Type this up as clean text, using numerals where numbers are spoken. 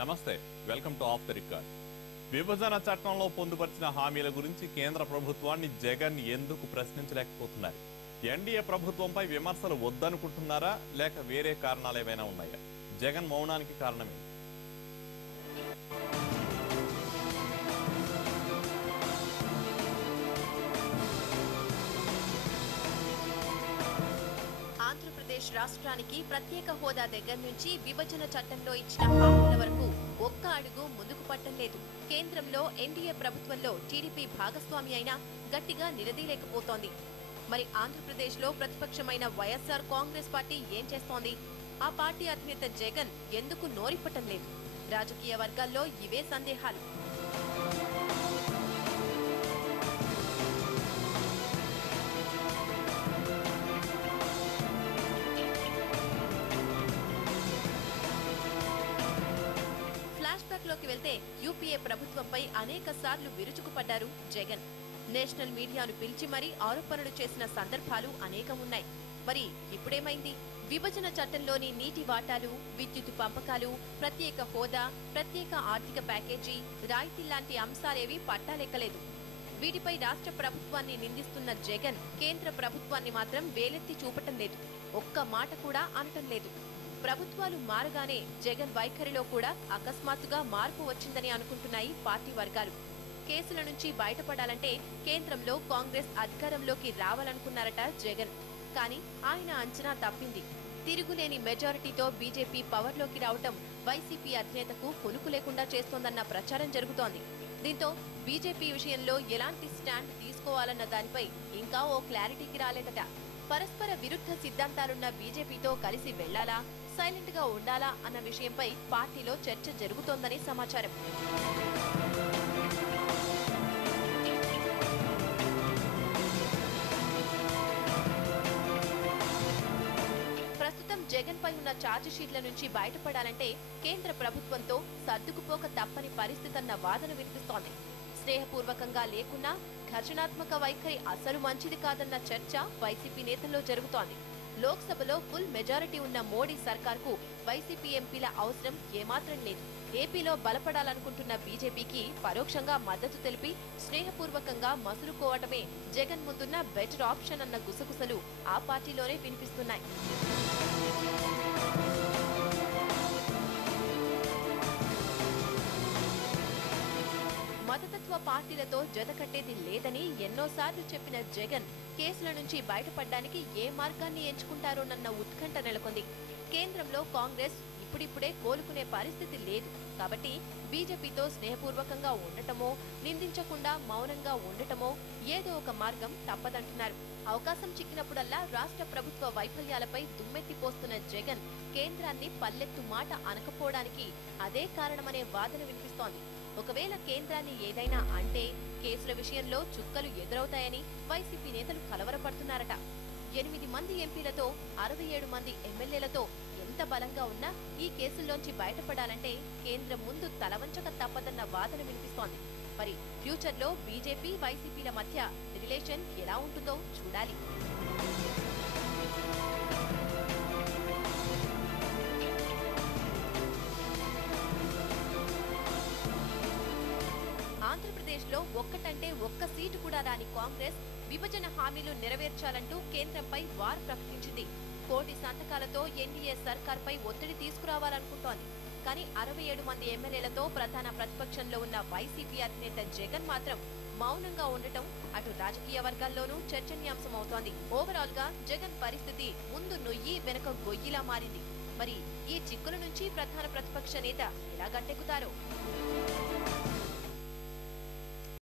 నమస్తే, welcome to of the record. విభజన చట్టంలో పొందుపరిచిన హామీల గురించి కేంద్ర ప్రభుత్వాన్ని జగన్ ఎందుకు ప్రశ్నించలేకపోతున్నారు? ఎన్డీఏ ప్రభుత్వంపై విమర్శలు వద్దనుకుంటున్నారా, లేక వేరే కారణాలు ఏమైనా ఉన్నాయా? జగన్ మౌనానికి కారణమేంటి? ఆంధ్రప్రదేశ్ రాష్ట్రానికి ప్రత్యేక హోదా దగ్గర నుంచి విభజన చట్టంలో ఇచ్చిన హామీల వరకు ఒక్క అడుగు ముందుకు పట్టలేదు. కేంద్రంలో ఎన్డీఏ ప్రభుత్వంలో టీడీపీ భాగస్వామి అయినా గట్టిగా నిలదీయలేకపోతోంది. మరి ఆంధ్రప్రదేశ్ లో ప్రతిపక్షమైన వైఎస్ఆర్ కాంగ్రెస్ పార్టీ ఏం చేస్తోంది? ఆ పార్టీ అధినేత జగన్ ఎందుకు నోరిప్పటం లేదు? రాజకీయ వర్గాల్లో ఇవే సందేహాలు. లోకి వెళ్తే యూపీఏ ప్రభుత్వంపై అనేక సార్లు విరుచుకుపడ్డారు జగన్. నేషనల్ మీడియాను పిలిచి మరీ ఆరోపణలు చేసిన సందర్భాలు అనేకం ఉన్నాయి. మరి ఇప్పుడేమైంది? విభజన చట్టంలోని నీటి వాటాలు, విద్యుత్ పంపకాలు, ప్రత్యేక హోదా, ప్రత్యేక ఆర్థిక ప్యాకేజీ, రాయితీ లాంటి అంశాలేవి పట్టాలెక్కలేదు. వీటిపై రాష్ట్ర ప్రభుత్వాన్ని నిందిస్తున్న జగన్ కేంద్ర ప్రభుత్వాన్ని మాత్రం వేలెత్తి చూపటం లేదు. ఒక్క మాట కూడా అనటం లేదు. ప్రభుత్వాలు మారగానే జగన్ వైఖరిలో కూడా అకస్మాత్తుగా మార్పు వచ్చిందని అనుకుంటున్నాయి పార్టీ వర్గాలు. కేసుల నుంచి బయటపడాలంటే కేంద్రంలో కాంగ్రెస్ అధికారంలోకి రావాలనుకున్నారట జగన్. కానీ ఆయన అంచనా తప్పింది. తిరుగులేని మెజారిటీతో బీజేపీ పవర్లోకి రావటం వైసీపీ అధినేతకు కొనుకు లేకుండా చేస్తోందన్న ప్రచారం జరుగుతోంది. దీంతో బీజేపీ విషయంలో ఎలాంటి స్టాండ్ తీసుకోవాలన్న దానిపై ఇంకా ఓ క్లారిటీకి రాలేదట. పరస్పర విరుద్ధ సిద్ధాంతాలున్న బీజేపీతో కలిసి వెళ్లాలా, సైలెంట్ గా ఉండాలా అన్న విషయంపై పార్టీలో చర్చ జరుగుతోందని సమాచారం. ప్రస్తుతం జగన్ పై ఉన్న ఛార్జ్ షీట్ల నుంచి బయటపడాలంటే కేంద్ర ప్రభుత్వంతో సర్దుకుపోక తప్పని పరిస్థితి అన్న వాదన వినిపిస్తోంది. స్నేహపూర్వకంగా లేకున్నా ఘర్షణాత్మక వైఖరి అసలు మంచిది కాదన్న చర్చ వైసీపీ నేతల్లో జరుగుతోంది. లోక్సభలో ఫుల్ మెజారిటీ ఉన్న మోడీ సర్కార్కు వైసీపీ ఎంపీల అవసరం ఏమాత్రం లేదు. ఏపీలో బలపడాలనుకుంటున్న బీజేపీకి పరోక్షంగా మద్దతు తెలిపి స్నేహపూర్వకంగా మసులుకోవటమే జగన్ ముందున్న బెటర్ ఆప్షన్ అన్న గుసగుసలు ఆ పార్టీలోనే వినిపిస్తున్నాయి. మతతత్వ పార్టీలతో జతకట్టేది లేదని ఎన్నోసార్లు చెప్పిన జగన్ కేసుల నుంచి బయటపడ్డానికి ఏ మార్గాన్ని ఎంచుకుంటారోనన్న ఉత్కంఠ నెలకొంది. కేంద్రంలో కాంగ్రెస్ ఇప్పుడిప్పుడే కోలుకునే పరిస్థితి లేదు. కాబట్టి బీజేపీతో స్నేహపూర్వకంగా ఉండటమో, నిందించకుండా మౌనంగా ఉండటమో ఏదో ఒక మార్గం తప్పదంటున్నారు. అవకాశం చిక్కినప్పుడల్లా రాష్ట్ర ప్రభుత్వ వైఫల్యాలపై దుమ్మెత్తిపోస్తున్న జగన్ కేంద్రాన్ని పల్లెత్తు మాట అనకపోవడానికి అదే కారణమనే వాదన వినిపిస్తోంది. ఒకవేళ కేంద్రాన్ని ఏదైనా అంటే కేసుల విషయంలో చుక్కలు ఎదురవుతాయని వైసీపీ నేతలు కలవరపడుతున్నారట. 8 మంది ఎంపీలతో 67 మంది ఎమ్మెల్యేలతో ఎంత బలంగా ఉన్నా ఈ కేసుల్లోంచి బయటపడాలంటే కేంద్రం ముందు తలవంచక తప్పదన్న వాదన వినిపిస్తోంది. మరి ఫ్యూచర్లో బీజేపీ, వైసీపీల మధ్య రిలేషన్ ఎలా ఉంటుందో చూడాలి. ఆంధ్రప్రదేశ్ లో ఒక్కటంటే ఒక్క సీటు కూడా రాని కాంగ్రెస్ విభజన హామీలు నెరవేర్చాలంటూ కేంద్రంపై వార్ ప్రకటించింది. 1 కోటి సంతకాలతో ఎన్డీఏ సర్కార్పై ఒత్తిడి తీసుకురావాలనుకుంటోంది. కానీ 67 మంది ఎమ్మెల్యేలతో ప్రధాన ప్రతిపక్షంలో ఉన్న వైసీపీ అధినేత జగన్ మాత్రం మౌనంగా ఉండటం అటు రాజకీయ వర్గాల్లోనూ చర్చనీయాంశమవుతోంది. ఓవరాల్ గా జగన్ పరిస్థితి ముందు నొయ్యి వెనుక గొయ్యిలా మారింది. మరి ఈ చిక్కుల నుంచి ప్రధాన ప్రతిపక్ష నేత ఎలా గట్టెక్కుతారో?